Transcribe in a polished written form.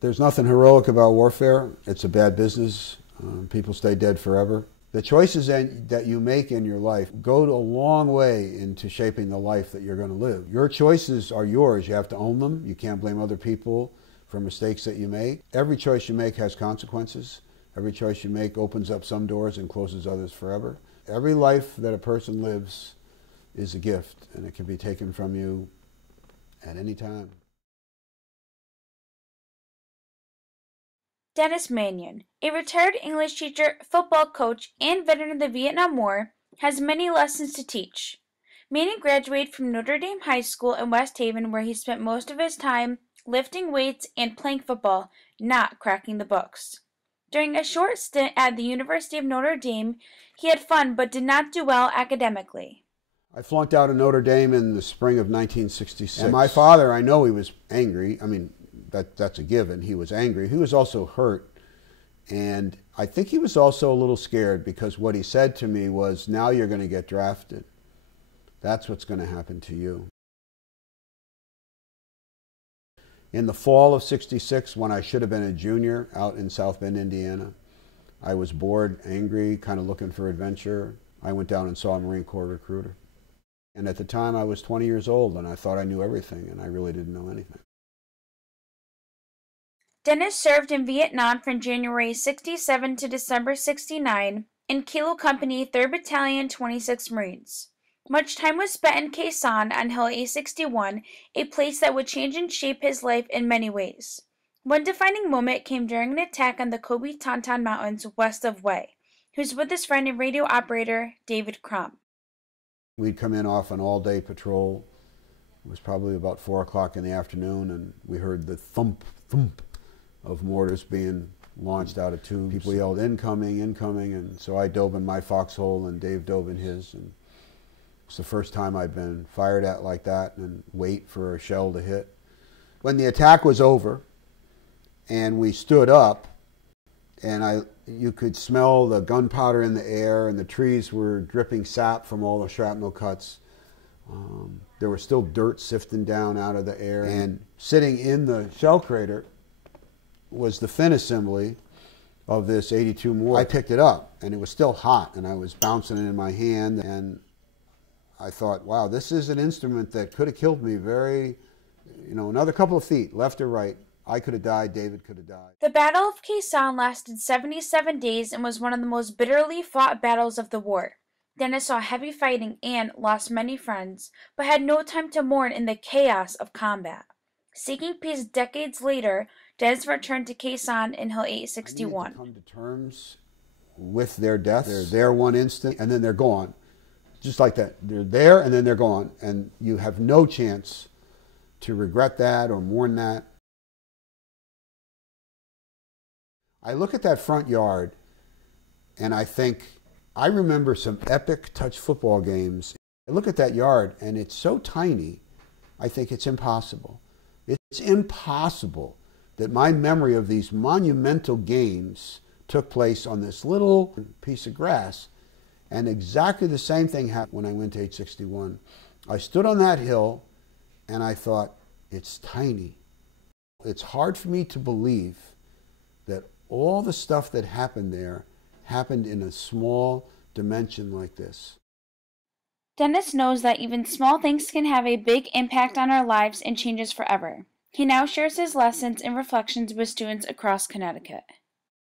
There's nothing heroic about warfare. It's a bad business. People stay dead forever. The choices that you make in your life go a long way into shaping the life that you're going to live. Your choices are yours. You have to own them. You can't blame other people for mistakes that you make. Every choice you make has consequences. Every choice you make opens up some doors and closes others forever. Every life that a person lives is a gift, and it can be taken from you at any time. Dennis Mannion, a retired English teacher, football coach, and veteran of the Vietnam War, has many lessons to teach. Mannion graduated from Notre Dame High School in West Haven, where he spent most of his time lifting weights and playing football, not cracking the books. During a short stint at the University of Notre Dame, he had fun but did not do well academically. I flunked out of Notre Dame in the spring of 1966. And my father, I know he was angry. I mean, that's a given. He was angry. He was also hurt. And I think he was also a little scared, because what he said to me was, now you're going to get drafted. That's what's going to happen to you. In the fall of '66, when I should have been a junior out in South Bend, Indiana, I was bored, angry, kind of looking for adventure. I went down and saw a Marine Corps recruiter. And at the time, I was 20 years old, and I thought I knew everything, and I really didn't know anything. Dennis served in Vietnam from January '67 to December '69 in Kilo Company, 3rd Battalion, 26th Marines. Much time was spent in Khe Sanh on Hill 861, a place that would change and shape his life in many ways. One defining moment came during an attack on the Kobe Tonton Mountains west of Hue. He was with his friend and radio operator, David Crump. We'd come in off an all-day patrol. It was probably about 4 o'clock in the afternoon, and we heard the thump, thump of mortars being launched out of tubes. People yelled, incoming, incoming, and so I dove in my foxhole and Dave dove in his. And it's the first time I'd been fired at like that and wait for a shell to hit. When the attack was over and we stood up, and you could smell the gunpowder in the air, and the trees were dripping sap from all the shrapnel cuts. There was still dirt sifting down out of the air, and sitting in the shell crater was the fin assembly of this 82 mortar. I picked it up, and it was still hot, and I was bouncing it in my hand, and I thought, wow, this is an instrument that could have killed me another couple of feet, left or right. I could have died, David could have died. The Battle of Khe Sanh lasted 77 days and was one of the most bitterly fought battles of the war. Dennis saw heavy fighting and lost many friends, but had no time to mourn in the chaos of combat. Seeking peace decades later, Dennis returned to Khe Sanh in Hill 861. I needed to come to terms with their death. They're there one instant, and then they're gone. Just like that. They're there, and then they're gone. And you have no chance to regret that or mourn that. I look at that front yard, and I think, I remember some epic touch football games. I look at that yard, and it's so tiny, I think it's impossible. It's impossible that my memory of these monumental games took place on this little piece of grass. And exactly the same thing happened when I went to 861. I stood on that hill, and I thought, it's tiny. It's hard for me to believe that all the stuff that happened there happened in a small dimension like this. Dennis knows that even small things can have a big impact on our lives and change us forever. He now shares his lessons and reflections with students across Connecticut.